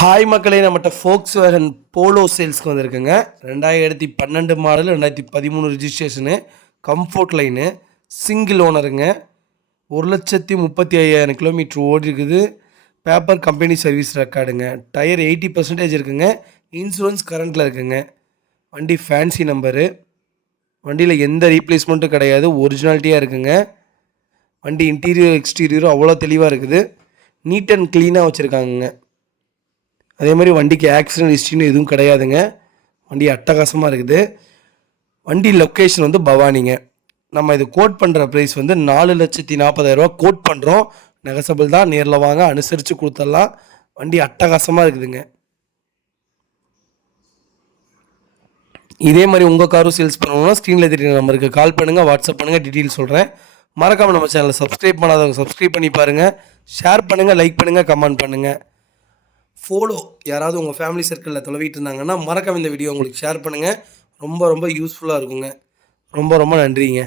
Hi மக்களே, நம்மகிட்ட Volkswagen polo சேல்ஸ்க்கு வந்திருக்குங்க. 2012 model, 2013 registration, comfort line, single ஓனருங்க. 1,35,000 கிலோமீட்டர் ஓடிருக்குது. பேப்பர் கம்பெனி சர்வீஸ் ரெக்கார்டுங்க. டயர் 80% இருக்குங்க. இன்சூரன்ஸ் கரண்ட்டில் இருக்குங்க. வண்டி ஃபேன்சி நம்பரு. வண்டியில் எந்த ரீப்ளேஸ்மெண்ட்டும் கிடையாது, ஒரிஜினாலிட்டியாக இருக்குங்க. வண்டி இன்டீரியர் எக்ஸ்டீரியரும் அவ்வளோ தெளிவாக இருக்குது. நீட் அண்ட் க்ளீனாக வச்சுருக்காங்கங்க. அதே மாதிரி வண்டிக்கு ஆக்சிடென்ட் ஹிஸ்ட்ரின்னு எதுவும் கிடையாதுங்க. வண்டி அட்டகாசமாக இருக்குது. வண்டி லொக்கேஷன் வந்து பவானிங்க. நம்ம இது கோட் பண்ணுற ப்ரைஸ் வந்து 4,40,000 கோட் பண்ணுறோம். நெகசபிள் தான், நேரில் வாங்க, அனுசரித்து கொடுத்துடலாம். வண்டி அட்டகாசமாக இருக்குதுங்க. இதே மாதிரி உங்கள் காரும் சேல்ஸ் பண்ணணும்னா ஸ்க்ரீனில் தெரியுற நம்பருக்கு கால் பண்ணுங்கள், வாட்ஸ்அப் பண்ணுங்கள், டீட்டெயில் சொல்கிறேன். மறக்காமல் நம்ம சேனலை சப்ஸ்கிரைப் பண்ணாதவங்க சப்ஸ்கிரைப் பண்ணி பாருங்கள். ஷேர் பண்ணுங்கள், லைக் பண்ணுங்கள், கமெண்ட் பண்ணுங்கள். ஃபோலோ யாராவது உங்கள் ஃபேமிலி சர்க்கிளில் தொலைவிட்டு இருந்தாங்கன்னா மறக்காம இந்த வீடியோ உங்களுக்கு ஷேர் பண்ணுங்கள். ரொம்ப ரொம்ப யூஸ்ஃபுல்லாக இருக்குங்க. ரொம்ப ரொம்ப நன்றிங்க.